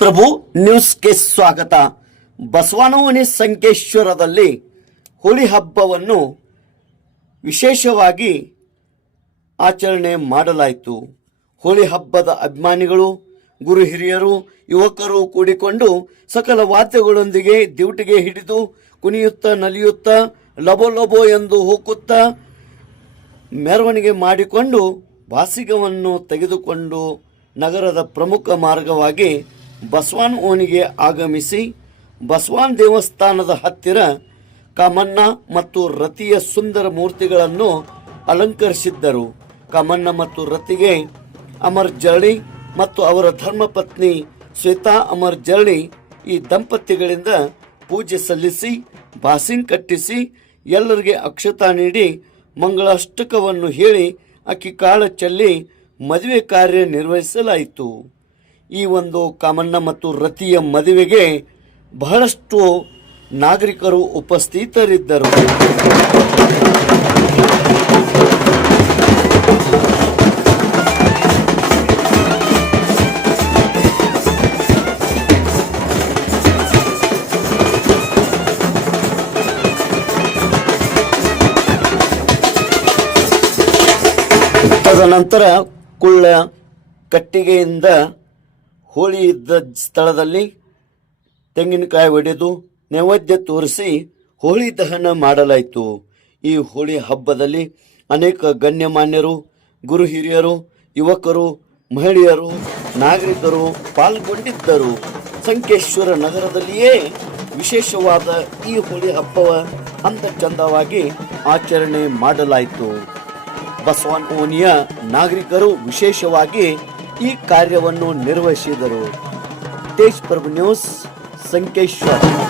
ಪ್ರಭು ನ್ಯೂಸ್ಗೆ ಸ್ವಾಗತ. ಬಸವನವನಿ ಸಂಕೇಶ್ವರದಲ್ಲಿ ಹೋಳಿ ಹಬ್ಬವನ್ನು ವಿಶೇಷವಾಗಿ ಆಚರಣೆ ಮಾಡಲಾಯಿತು. ಹೋಳಿ ಹಬ್ಬದ ಅಭಿಮಾನಿಗಳು, ಗುರು ಹಿರಿಯರು, ಯುವಕರು ಕೂಡಿಕೊಂಡು ಸಕಲ ವಾದ್ಯಗಳೊಂದಿಗೆ ದ್ಯೂಟಿಗೆ ಹಿಡಿದು ಕುಣಿಯುತ್ತಾ ನಲಿಯುತ್ತಾ, ಲಬೋ ಲಬೋ ಎಂದು ಹೋಗುತ್ತಾ ಮೆರವಣಿಗೆ ಮಾಡಿಕೊಂಡು ಬಾಸಿಗವನ್ನು ತೆಗೆದುಕೊಂಡು ನಗರದ ಪ್ರಮುಖ ಮಾರ್ಗವಾಗಿ ಬಸವಾನ್ ಓಣಿಗೆ ಆಗಮಿಸಿ ಬಸವಾನ್ ದೇವಸ್ಥಾನದ ಹತ್ತಿರ ಕಮನ್ನ ಮತ್ತು ರತಿಯ ಸುಂದರ ಮೂರ್ತಿಗಳನ್ನು ಅಲಂಕರಿಸಿದ್ದರು. ಕಮನ್ನ ಮತ್ತು ರತಿಗೆ ಅಮರ್ ಜರಳಿ ಮತ್ತು ಅವರ ಧರ್ಮಪತ್ನಿ ಶ್ವೇತಾ ಅಮರ್ ಜರಳಿ ಈ ದಂಪತಿಗಳಿಂದ ಪೂಜೆ ಸಲ್ಲಿಸಿ, ಬಾಸಿಂಗ್ ಕಟ್ಟಿಸಿ, ಎಲ್ಲರಿಗೆ ಅಕ್ಷತಾ ನೀಡಿ ಮಂಗಳಾಷ್ಟಕವನ್ನು ಹೇಳಿ ಅಕ್ಕಿ ಕಾಳ ಚೆಲ್ಲಿ ಮದುವೆ ಕಾರ್ಯ ನಿರ್ವಹಿಸಲಾಯಿತು. ಈ ಒಂದು ಕಾಮಣ್ಣ ಮತ್ತು ರತಿಯ ಮದುವೆಗೆ ಬಹಳಷ್ಟು ನಾಗರಿಕರು ಉಪಸ್ಥಿತರಿದ್ದರು. ತದನಂತರ ಕುಳ್ಳ ಕಟ್ಟಿಗೆಯಿಂದ ಹೋಳಿ ಇದ್ದ ಸ್ಥಳದಲ್ಲಿ ತೆಂಗಿನಕಾಯಿ ಒಡೆದು ನೈವೇದ್ಯ ತೋರಿಸಿ ಹೋಳಿ ದಹನ ಮಾಡಲಾಯಿತು. ಈ ಹೋಳಿ ಹಬ್ಬದಲ್ಲಿ ಅನೇಕ ಗಣ್ಯಮಾನ್ಯರು, ಗುರು ಹಿರಿಯರು, ಯುವಕರು, ಮಹಿಳೆಯರು, ನಾಗರಿಕರು ಪಾಲ್ಗೊಂಡಿದ್ದರು. ಸಂಕೇಶ್ವರ ನಗರದಲ್ಲಿಯೇ ವಿಶೇಷವಾದ ಈ ಹೋಳಿ ಹಬ್ಬವ ಅಂತ ಚಂದವಾಗಿ ಆಚರಣೆ ಮಾಡಲಾಯಿತು. ಬಸವನ್ ಓಣಿಯ ನಾಗರಿಕರು ವಿಶೇಷವಾಗಿ ಈ ಕಾರ್ಯವನ್ನು ನಿರ್ವಹಿಸಿದರು. ತೇಜ್ ಪ್ರಭು ನ್ಯೂಸ್ ಸಂಕೇಶ್ವರ್.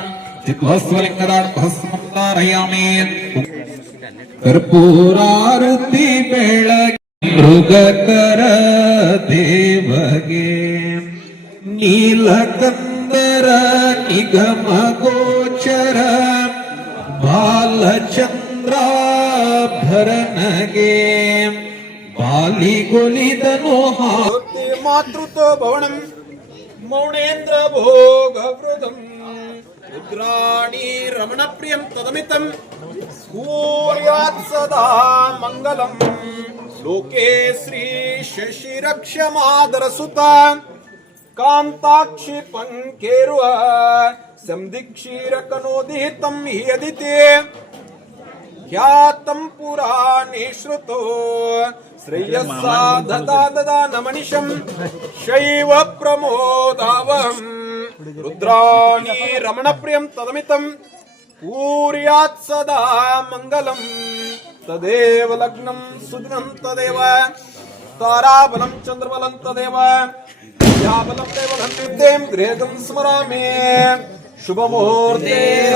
ಭಸ್ಮಲಿಂಗದಾರಯಾಮೇ ಕರ್ಪೂರಾರತಿ ಬೆಳಗ್ಗೆ ಮೃಗಕರ ದೇವಗೆ. ನೀಲಕಂದರ ನಿಗಮ ಗೋಚರ ಬಾಲಚಂದ್ರಾಭರಣಗೆ. ಬಾಲಿಗೊಲಿದನು ಮಾತೃತ ಭವನಂ ಮೌನೇಂದ್ರ ಭೋಗವೃತಂ रुद्राणी रमणप्रियं तदमितं सूर्यात् सदा मङ्गलम् लोके श्रीशशिरक्षमादरसुता कान्ताक्षि पङ्केरुह सन्धिक्षीरकनोदिहितं हि यदि ते ख्यातं पुराणे श्रुतो श्रेयस्सा ददा ददा नमनिशं शैव प्रमोदावहम् రుద్రాణి రమణ ప్రియం తదమితం. పూర్యాత్ సదా మంగళం. తదేవ లగ్నం సుదినం తదేవ. తారాబలం చంద్రబలం తదేవ. యాబలం దేవ ధన్యుద్దేం గృహకం స్మరామి. శుభముహూర్తే